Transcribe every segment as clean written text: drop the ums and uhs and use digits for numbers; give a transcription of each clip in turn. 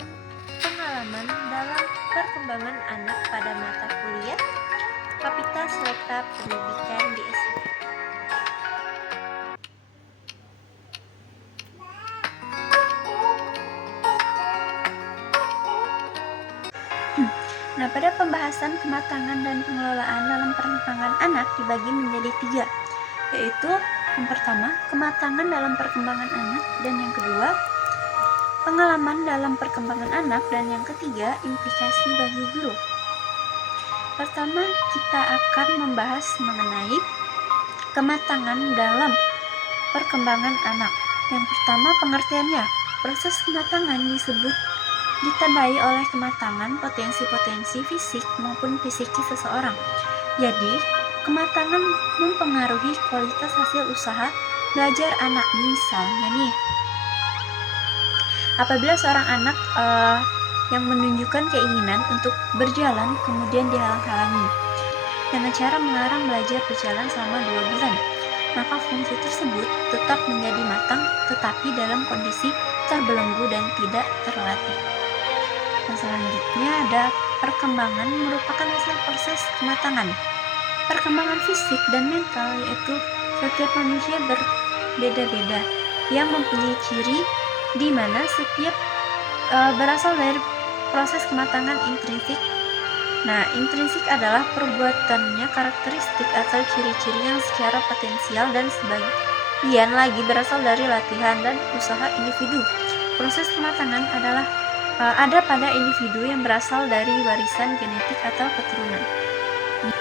dan pengalaman dalam perkembangan anak pada mata kuliah Kapita Selekta Pendidikan di SIP. Nah, pada pembahasan kematangan dan pengelolaan dalam perkembangan anak dibagi menjadi 3, yaitu yang pertama, kematangan dalam perkembangan anak, dan yang kedua, pengalaman dalam perkembangan anak, dan yang ketiga, implikasi bagi guru. Pertama, kita akan membahas mengenai kematangan dalam perkembangan anak. Yang pertama, pengertiannya. Proses kematangan ditandai oleh kematangan potensi-potensi fisik maupun psikis seseorang. Jadi, kematangan mempengaruhi kualitas hasil usaha belajar anak. Misalnya nih, apabila seorang anak yang menunjukkan keinginan untuk berjalan kemudian dihalang-halangi dengan cara melarang belajar berjalan selama 2 bulan, maka fungsi tersebut tetap menjadi matang tetapi dalam kondisi terbelenggu dan tidak terlatih. Dan selanjutnya ada perkembangan merupakan hasil proses kematangan. Perkembangan fisik dan mental, yaitu setiap manusia berbeda-beda yang mempunyai ciri di mana setiap berasal dari proses kematangan intrinsik. Nah, intrinsik adalah perbuatannya, karakteristik atau ciri-ciri yang secara potensial dan sebagian lagi berasal dari latihan dan usaha individu. Proses kematangan ada pada individu yang berasal dari warisan genetik atau keturunan.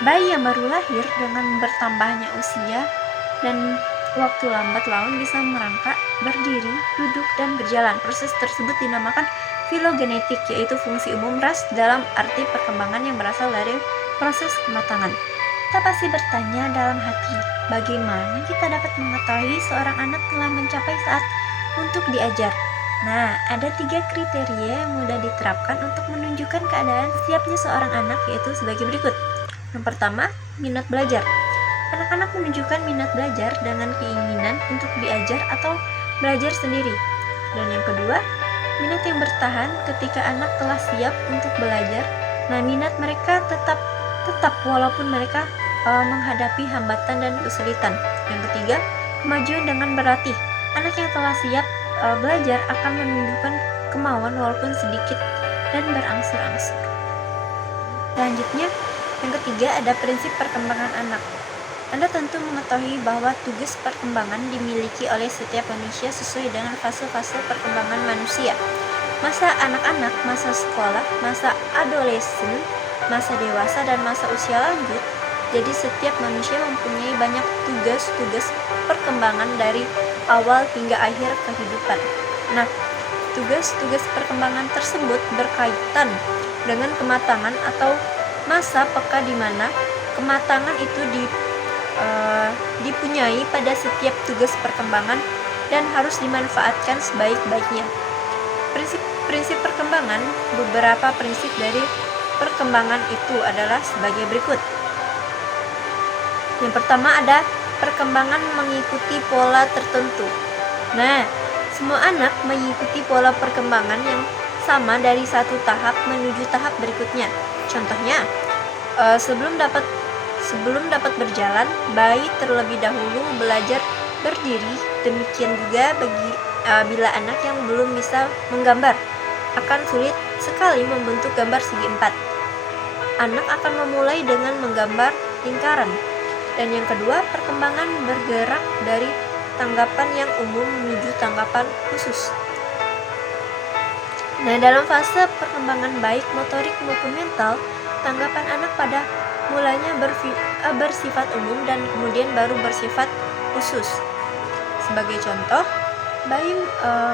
Bayi yang baru lahir dengan bertambahnya usia dan waktu lambat laun bisa merangkak, berdiri, duduk, dan berjalan. Proses tersebut dinamakan filogenetik, yaitu fungsi umum ras dalam arti perkembangan yang berasal dari proses kematangan. Kita pasti bertanya dalam hati, bagaimana kita dapat mengetahui seorang anak telah mencapai saat untuk diajar? Nah, ada 3 kriteria yang mudah diterapkan untuk menunjukkan keadaan siapnya seorang anak, yaitu sebagai berikut. Yang pertama, minat belajar. Anak-anak menunjukkan minat belajar dengan keinginan untuk diajar atau belajar sendiri. Dan yang kedua, minat yang bertahan ketika anak telah siap untuk belajar. Nah, minat mereka tetap walaupun mereka menghadapi hambatan dan kesulitan. Yang ketiga, kemajuan dengan berlatih. Anak yang telah siap belajar akan menunjukkan kemauan walaupun sedikit dan berangsur-angsur. Selanjutnya, yang ketiga ada prinsip perkembangan anak. Anda tentu mengetahui bahwa tugas perkembangan dimiliki oleh setiap manusia sesuai dengan fase-fase perkembangan manusia. Masa anak-anak, masa sekolah, masa adolesen, masa dewasa, dan masa usia lanjut. Jadi setiap manusia mempunyai banyak tugas-tugas perkembangan dari awal hingga akhir kehidupan. Nah, tugas-tugas perkembangan tersebut berkaitan dengan kematangan atau masa peka di mana kematangan itu dipunyai pada setiap tugas perkembangan dan harus dimanfaatkan sebaik-baiknya. Prinsip perkembangan, beberapa prinsip dari perkembangan itu adalah sebagai berikut. Yang pertama ada perkembangan mengikuti pola tertentu. Nah, semua anak mengikuti pola perkembangan yang sama dari satu tahap menuju tahap berikutnya. Contohnya, sebelum dapat berjalan, bayi terlebih dahulu belajar berdiri. Demikian juga bila anak yang belum bisa menggambar, akan sulit sekali membentuk gambar segi 4. Anak akan memulai dengan menggambar lingkaran. Dan yang kedua, perkembangan bergerak dari tanggapan yang umum menuju tanggapan khusus. Nah, dalam fase perkembangan baik motorik maupun mental, tanggapan anak pada mulanya bersifat umum dan kemudian baru bersifat khusus. Sebagai contoh,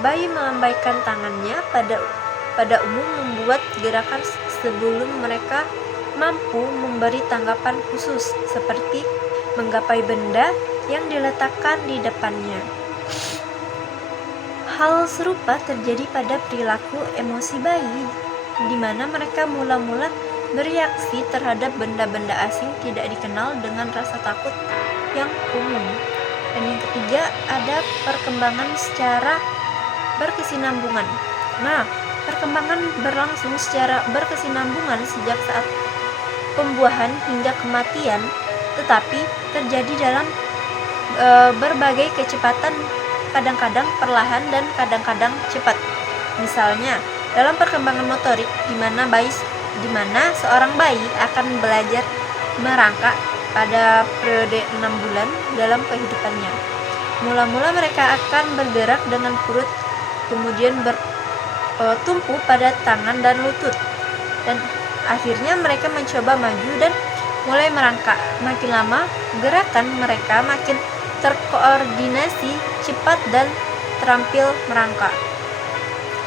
bayi melambaikan tangannya pada umum membuat gerakan sebelum mereka mampu memberi tanggapan khusus, seperti menggapai benda yang diletakkan di depannya. Hal serupa terjadi pada perilaku emosi bayi, di mana mereka mula-mula bereaksi terhadap benda-benda asing tidak dikenal dengan rasa takut yang umum. Dan yang ketiga ada perkembangan secara berkesinambungan. Nah, Perkembangan berlangsung secara berkesinambungan sejak saat pembuahan hingga kematian, tetapi terjadi dalam berbagai kecepatan, kadang-kadang perlahan dan kadang-kadang cepat. Misalnya, dalam perkembangan motorik di mana seorang bayi akan belajar merangkak pada periode 6 bulan dalam kehidupannya. Mula-mula mereka akan bergerak dengan perut, kemudian bertumpu pada tangan dan lutut, dan akhirnya mereka mencoba maju dan mulai merangkak. Makin lama, gerakan mereka makin terkoordinasi, cepat, dan terampil merangkak.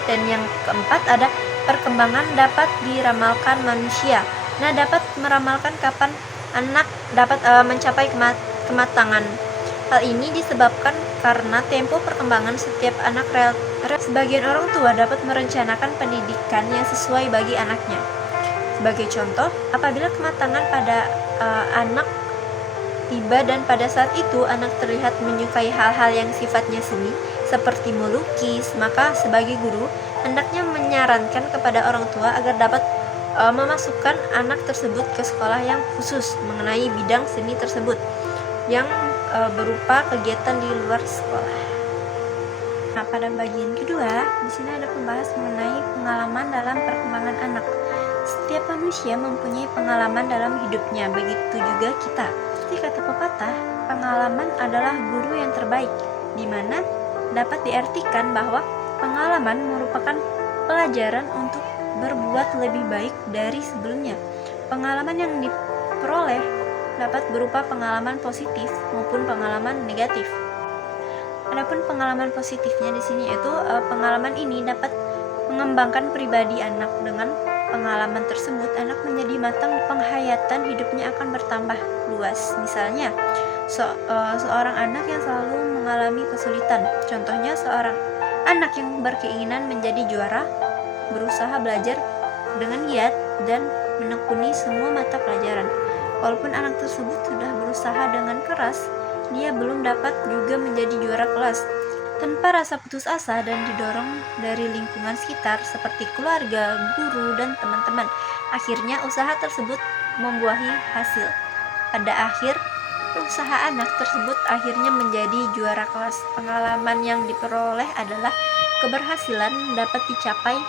Dan yang keempat ada perkembangan dapat diramalkan manusia. Nah, dapat meramalkan kapan anak dapat mencapai kematangan. Hal ini disebabkan karena tempo perkembangan setiap anak sebagian orang tua dapat merencanakan pendidikan yang sesuai bagi anaknya. Sebagai contoh, apabila kematangan pada anak tiba dan pada saat itu anak terlihat menyukai hal-hal yang sifatnya seni seperti melukis, maka sebagai guru hendaknya menyarankan kepada orang tua agar dapat memasukkan anak tersebut ke sekolah yang khusus mengenai bidang seni tersebut yang berupa kegiatan di luar sekolah. Nah, pada bagian kedua, di sini ada pembahas mengenai pengalaman dalam perkembangan anak. Setiap manusia mempunyai pengalaman dalam hidupnya, begitu juga kita. Seperti kata pepatah, pengalaman adalah guru yang terbaik, di mana dapat diartikan bahwa pengalaman merupakan pelajaran untuk berbuat lebih baik dari sebelumnya. Pengalaman yang diperoleh dapat berupa pengalaman positif maupun pengalaman negatif. Adapun pengalaman positifnya di sini yaitu pengalaman ini dapat mengembangkan pribadi anak. Dengan pengalaman tersebut, anak menjadi matang, penghayatan hidupnya akan bertambah luas. Misalnya, seorang anak yang selalu mengalami kesulitan. Contohnya, seorang anak yang berkeinginan menjadi juara, berusaha belajar dengan giat dan menekuni semua mata pelajaran. Walaupun anak tersebut sudah berusaha dengan keras, dia belum dapat juga menjadi juara kelas. Tanpa rasa putus asa dan didorong dari lingkungan sekitar seperti keluarga, guru, dan teman-teman, akhirnya usaha tersebut membuahi hasil. Pada akhir, usaha anak tersebut akhirnya menjadi juara kelas. Pengalaman yang diperoleh adalah keberhasilan dapat dicapai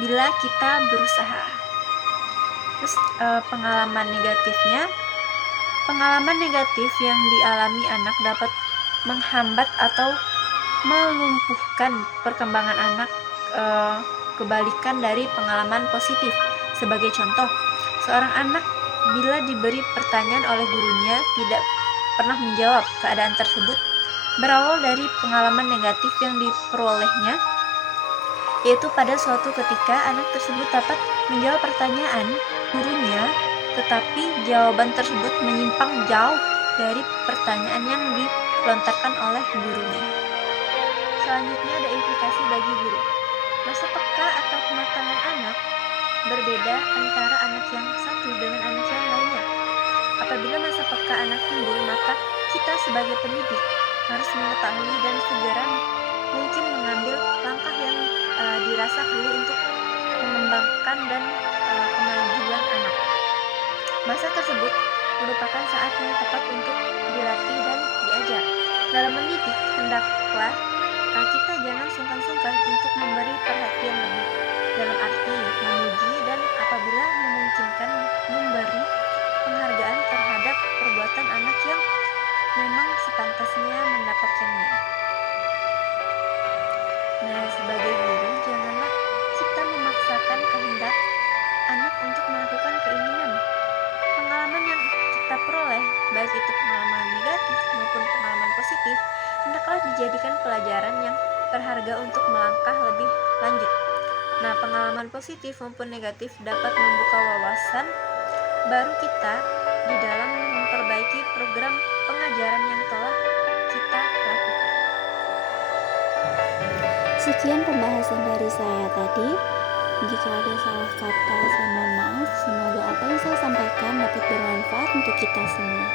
bila kita berusaha. Terus pengalaman negatifnya, pengalaman negatif yang dialami anak dapat menghambat atau melumpuhkan perkembangan anak, kebalikan dari pengalaman positif. Sebagai contoh, seorang anak bila diberi pertanyaan oleh gurunya tidak pernah menjawab. Keadaan tersebut berawal dari pengalaman negatif yang diperolehnya, yaitu pada suatu ketika anak tersebut dapat menjawab pertanyaan gurunya, tetapi jawaban tersebut menyimpang jauh dari pertanyaan yang dilontarkan oleh gurunya. Selanjutnya ada implikasi bagi guru. Masa peka atau kematangan anak berbeda antara anak yang satu dengan anak yang lainnya. Apabila masa peka anak timbul, maka kita sebagai pendidik harus mengetahui dan segera mungkin mengambil langkah yang dirasa perlu untuk mengembangkan dan kemajuan anak. Masa tersebut merupakan saat yang tepat untuk dilatih dan diajar. Dalam mendidik, hendaklah kita jangan sungkan-sungkan untuk memberi perhatian lebih, dalam arti memuji dan apabila memungkinkan memberi penghargaan terhadap perbuatan anak yang memang sepantasnya mendapatkannya. Nah, sebagai guru, janganlah kita memaksakan kehendak anak untuk melakukan keinginan. Pengalaman yang kita peroleh, baik itu pengalaman negatif maupun pengalaman positif, hendaklah dijadikan pelajaran yang berharga untuk melangkah lebih lanjut. Nah, pengalaman positif maupun negatif dapat membuka wawasan baru kita di dalam memperbaiki program pengajaran yang telah kita lakukan. Sekian pembahasan dari saya tadi. Jika ada salah kata, saya mohon maaf. Semoga apa yang saya sampaikan dapat bermanfaat untuk kita semua.